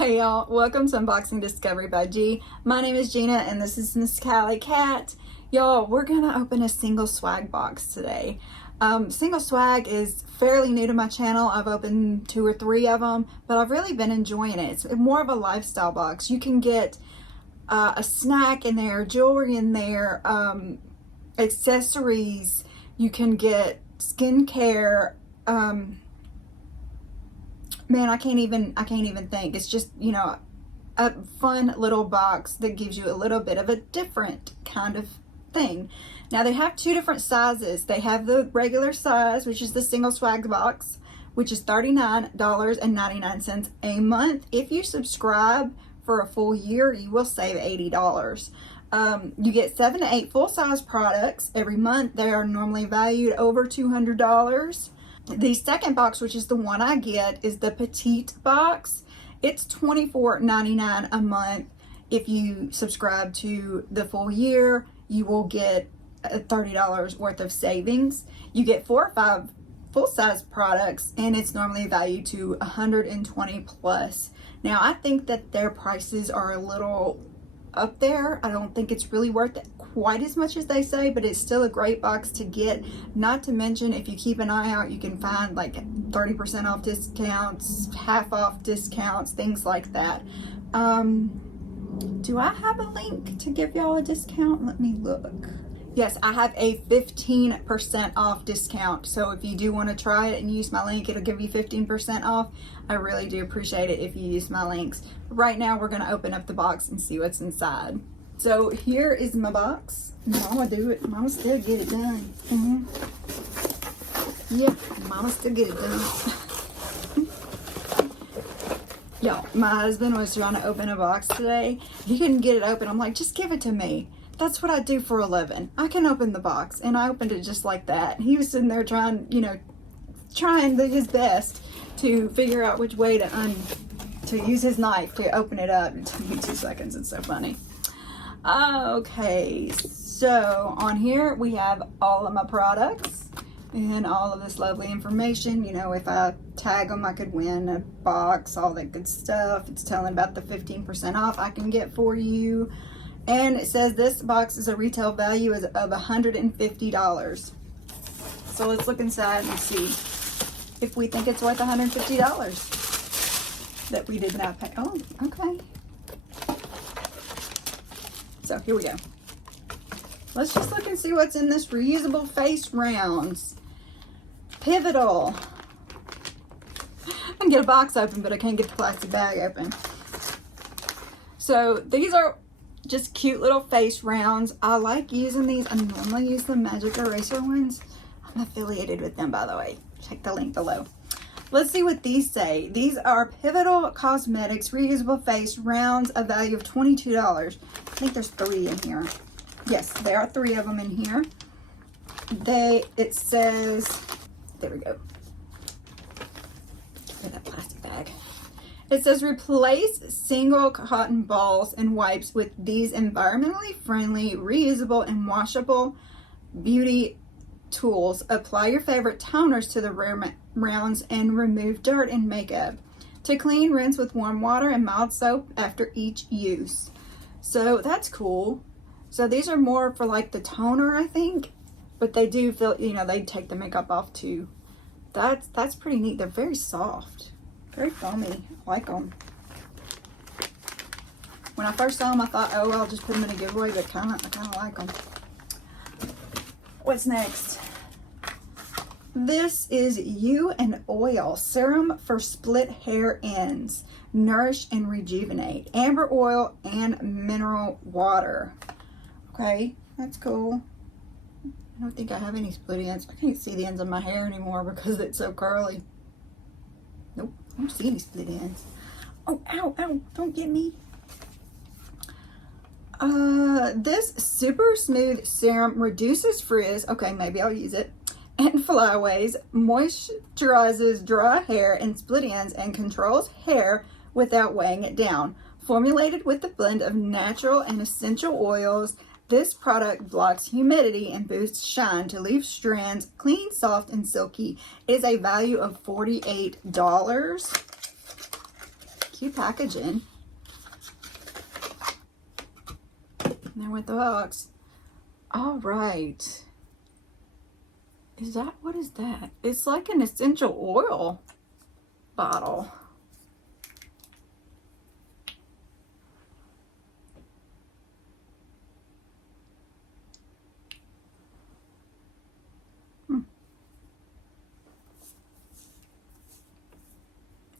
Hey y'all, welcome to Unboxing Discovery by G. My name is Gina and this is Miss Callie Cat. Y'all, we're gonna open a SinglesSwag box today. SinglesSwag is fairly new to my channel. I've opened 2 or 3 of them, but I've really been enjoying it. It's more of a lifestyle box. You can get a snack in there, jewelry in there, accessories. You can get skincare. Man, I can't even think. It's just, you know, a fun little box that gives you a little bit of a different kind of thing. Now they have 2 different sizes. They have the regular size, which is the SinglesSwag box, which is $39.99 a month. If you subscribe for a full year, you will save $80. You get 7 to 8 full-size products every month. They are normally valued over $200. The second box, which is the one I get, is the Petite box. It's $24.99 a month. If you subscribe to the full year, you will get $30 worth of savings. You get 4 or 5 full-size products, and it's normally valued to $120 plus. Now, I think that their prices are a little up there. I don't think it's really worth it quite as much as they say, but it's still a great box to get. Not to mention, if you keep an eye out, you can find like 30% off discounts, half off discounts, things like that. Do I have a link to give y'all a discount? Let me look. Yes, I have a 15% off discount. So if you do want to try it and use my link, it'll give you 15% off. I really do appreciate it if you use my links. Right now, we're going to open up the box and see what's inside. So here is my box. Mama do it. Mama still get it done. Yep, Mama still get it done. Y'all, my husband was trying to open a box today. He couldn't get it open. I'm like, just give it to me. That's what I do for a living. I can open the box. And I opened it just like that. He was sitting there trying, you know, his best to figure out which way to use his knife to open it up. It took me 2 seconds. It's so funny. Okay, so on here we have all of my products and all of this lovely information. You know, if I tag them, I could win a box, all that good stuff. It's telling about the 15% off I can get for you. And it says this box is a retail value of $150. So let's look inside and see if we think it's worth $150 that we did not pay. Oh, okay. So here we go. Let's just look and see what's in this reusable face rounds. Pivotal. I can get a box open, but I can't get the plastic bag open. So these are just cute little face rounds. I like using these. I normally use the magic eraser ones. I'm affiliated with them, by the way. Check the link below. Let's see what these say. These are Pivotal Cosmetics reusable face rounds, a value of $22. I think there's 3 in here. Yes, there are 3 of them in here. It says, there we go. Get rid of that plastic bag. It says replace single cotton balls and wipes with these environmentally friendly, reusable, and washable beauty tools. Apply your favorite toners to the rounds and remove dirt and makeup. To clean, rinse with warm water and mild soap after each use. So that's cool. So these are more for like the toner, I think, but they do feel, you know, they take the makeup off too. That's pretty neat. They're very soft, very foamy. I like them. When I first saw them, I thought, oh, I'll just put them in a giveaway, but I kind of like them. What's next? This is You and Oil Serum for Split Hair Ends. Nourish and rejuvenate. Amber oil and mineral water. Okay, that's cool. I don't think I have any split ends. I can't see the ends of my hair anymore because it's so curly. Nope, I don't see any split ends. Oh, ow, ow, don't get me. This super smooth serum reduces frizz. Okay, maybe I'll use it. And flyaways, moisturizes dry hair and split ends, and controls hair without weighing it down. Formulated with a blend of natural and essential oils, this product blocks humidity and boosts shine to leave strands clean, soft, and silky. It is a value of $48. cute packaging. And there went the box. All right. What is that? It's like an essential oil bottle.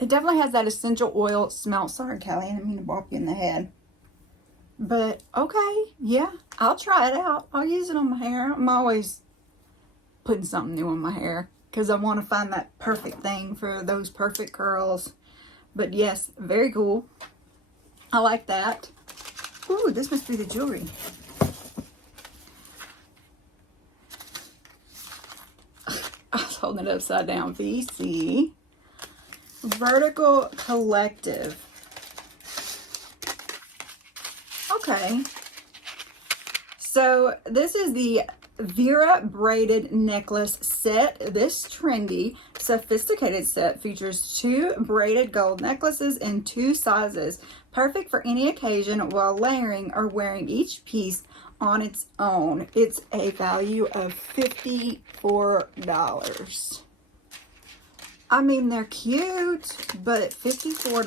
It definitely has that essential oil smell. Sorry, Callie, I didn't mean to bop you in the head. But, okay, yeah, I'll try it out. I'll use it on my hair. I'm always putting something new on my hair because I want to find that perfect thing for those perfect curls. But, yes, very cool. I like that. Ooh, this must be the jewelry. I was holding it upside down. VC. Vertical Collective. Okay. So this is the Vera braided necklace set. This trendy, sophisticated set features 2 braided gold necklaces in 2 sizes. Perfect for any occasion while layering or wearing each piece on its own. It's a value of $54. I mean, they're cute, but at $54?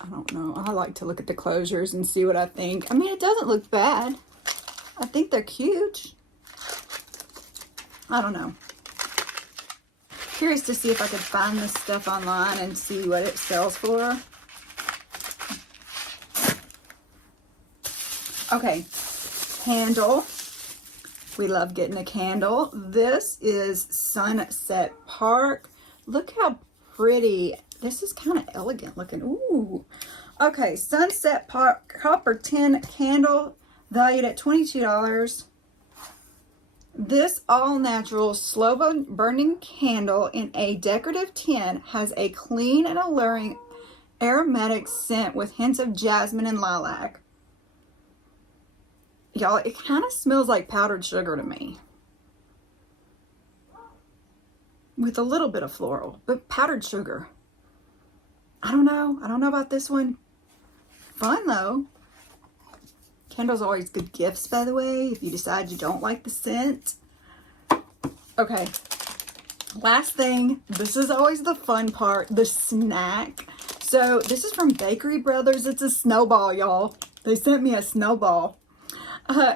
I don't know. I like to look at the closures and see what I think. I mean, it doesn't look bad. I think they're cute. I don't know. Curious to see if I could find this stuff online and see what it sells for. Okay, candle. We love getting a candle. This is Sunset Park. Look how pretty. This is kind of elegant looking. Ooh. Okay, Sunset Park copper tin candle valued at $22. This all-natural slow burning candle in a decorative tin has a clean and alluring aromatic scent with hints of jasmine and lilac. Y'all, it kind of smells like powdered sugar to me. With a little bit of floral, but powdered sugar. I don't know. I don't know about this one. Fun though. Candles are always good gifts, by the way, if you decide you don't like the scent. Okay. Last thing. This is always the fun part. The snack. So this is from Bakery Brothers. It's a snowball, y'all. They sent me a snowball.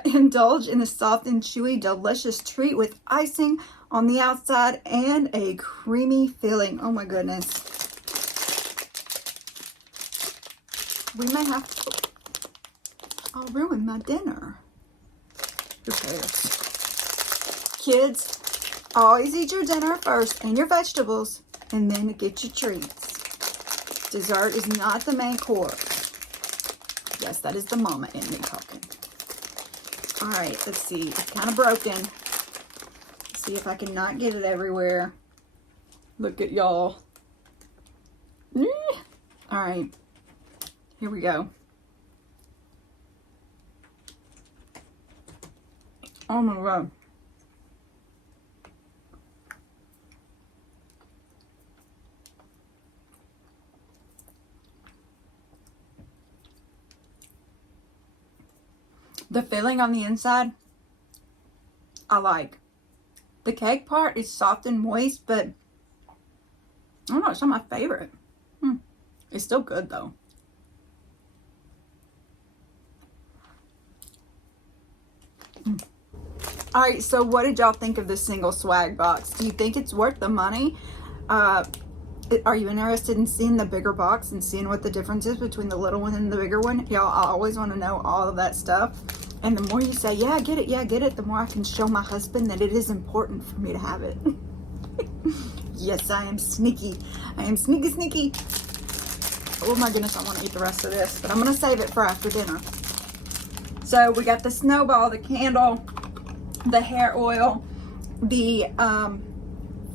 Indulge in a soft and chewy, delicious treat with icing on the outside and a creamy filling. Oh my goodness. We may have to... I'll ruin my dinner. Who cares? Kids, always eat your dinner first and your vegetables and then get your treats. Dessert is not the main course. Yes, that is the mama in me talking. All right, let's see. It's kind of broken. Let's see if I can not get it everywhere. Look at y'all. All right, here we go. Oh my God. The filling on the inside, I like. The cake part is soft and moist, but I don't know, it's not my favorite. It's still good though. All right, so what did y'all think of this SinglesSwag box? Do you think it's worth the money? Are you interested in seeing the bigger box and seeing what the difference is between the little one and the bigger one? Y'all, I always want to know all of that stuff. And the more you say, yeah, I get it, the more I can show my husband that it is important for me to have it. Yes, I am sneaky. I am sneaky. Oh my goodness, I want to eat the rest of this, but I'm going to save it for after dinner. So we got the snowball, the candle, the hair oil, the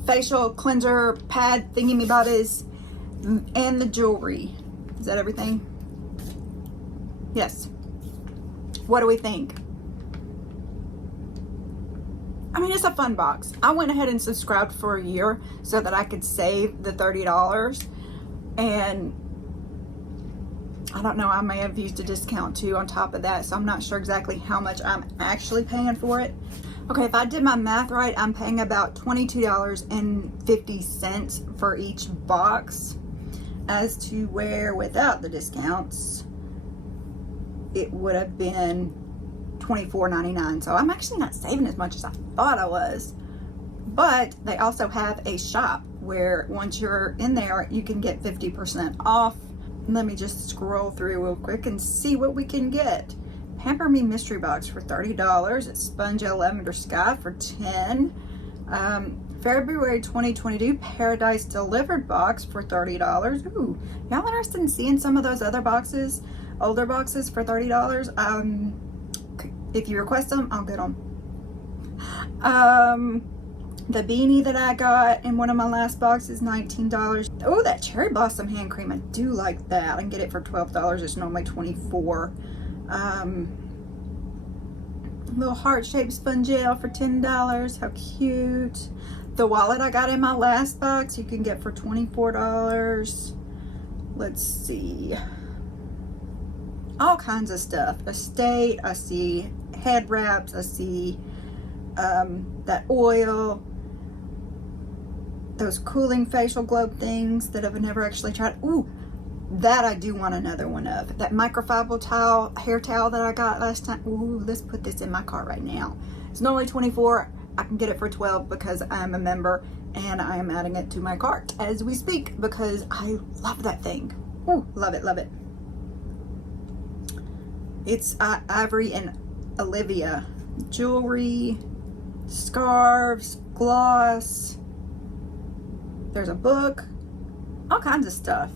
facial cleanser pad thingy-me-bodies, and the jewelry. Is that everything? Yes. What do we think? I mean, it's a fun box. I went ahead and subscribed for a year so that I could save the $30. And I don't know, I may have used a discount too on top of that. So I'm not sure exactly how much I'm actually paying for it. Okay, if I did my math right, I'm paying about $22.50 for each box. As to where without the discounts, it would have been $24.99. So I'm actually not saving as much as I thought I was. But they also have a shop where once you're in there, you can get 50% off. Let me just scroll through real quick and see what we can get. Pamper Me Mystery Box for $30. It's Sponge Lavender Sky for $10. February 2022 Paradise Delivered Box for $30. Ooh, y'all interested in seeing some of those other boxes, older boxes for $30? If you request them, I'll get them. The beanie that I got in one of my last boxes, $19. Oh, that Cherry Blossom hand cream, I do like that. I can get it for $12. It's normally $24. Little heart-shaped sponge gel for $10. How cute. The wallet I got in my last box, you can get for $24. Let's see. All kinds of stuff. Estate, I see head wraps, I see that oil, those cooling facial globe things that I've never actually tried. Ooh, that I do want another one of. That microfiber towel, hair towel that I got last time. Ooh, let's put this in my cart right now. It's normally $24. I can get it for $12 because I'm a member and I am adding it to my cart as we speak because I love that thing. Ooh, love it, love it. It's Ivory and Olivia. Jewelry, scarves, gloss. There's a book, all kinds of stuff.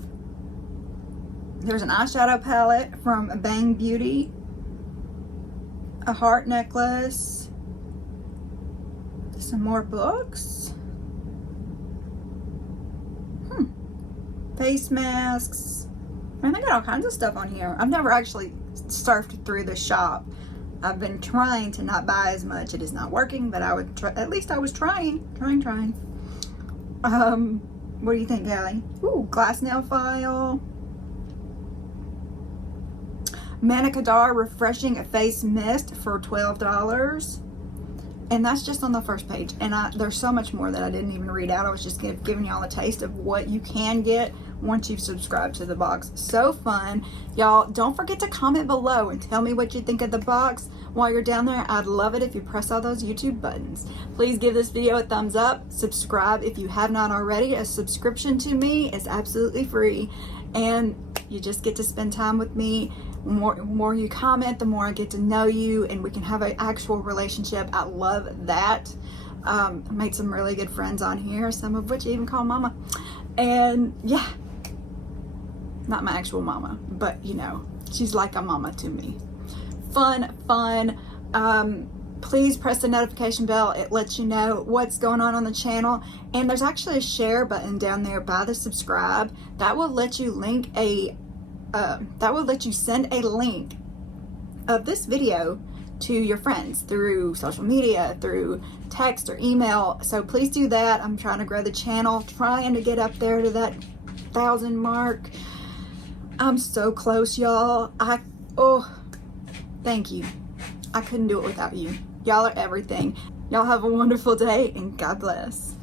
There's an eyeshadow palette from Bang Beauty, a heart necklace, some more books, face masks. I think I got all kinds of stuff on here. I've never actually surfed through the shop. I've been trying to not buy as much. It is not working, but I would try. At least I was trying. What do you think, Allie? Ooh, glass nail file. Manicadar Refreshing Face Mist for $12. And that's just on the first page. And there's so much more that I didn't even read out. I was just giving y'all a taste of what you can get once you've subscribed to the box. So fun. Y'all, don't forget to comment below and tell me what you think of the box. While you're down there, I'd love it if you press all those YouTube buttons. Please give this video a thumbs up. Subscribe if you have not already. A subscription to me is absolutely free. And you just get to spend time with me. The more you comment, the more I get to know you and we can have an actual relationship. I love that. I made some really good friends on here, some of which I even call mama. And yeah, not my actual mama, but you know, she's like a mama to me. Fun. Please press the notification bell. It lets you know what's going on the channel. And there's actually a share button down there by the subscribe that will let you send a link of this video to your friends through social media, through text or email. So please do that. I'm trying to grow the channel, trying to get up there to that 1,000 mark. I'm so close, y'all. Thank you. I couldn't do it without you. Y'all are everything. Y'all have a wonderful day and God bless.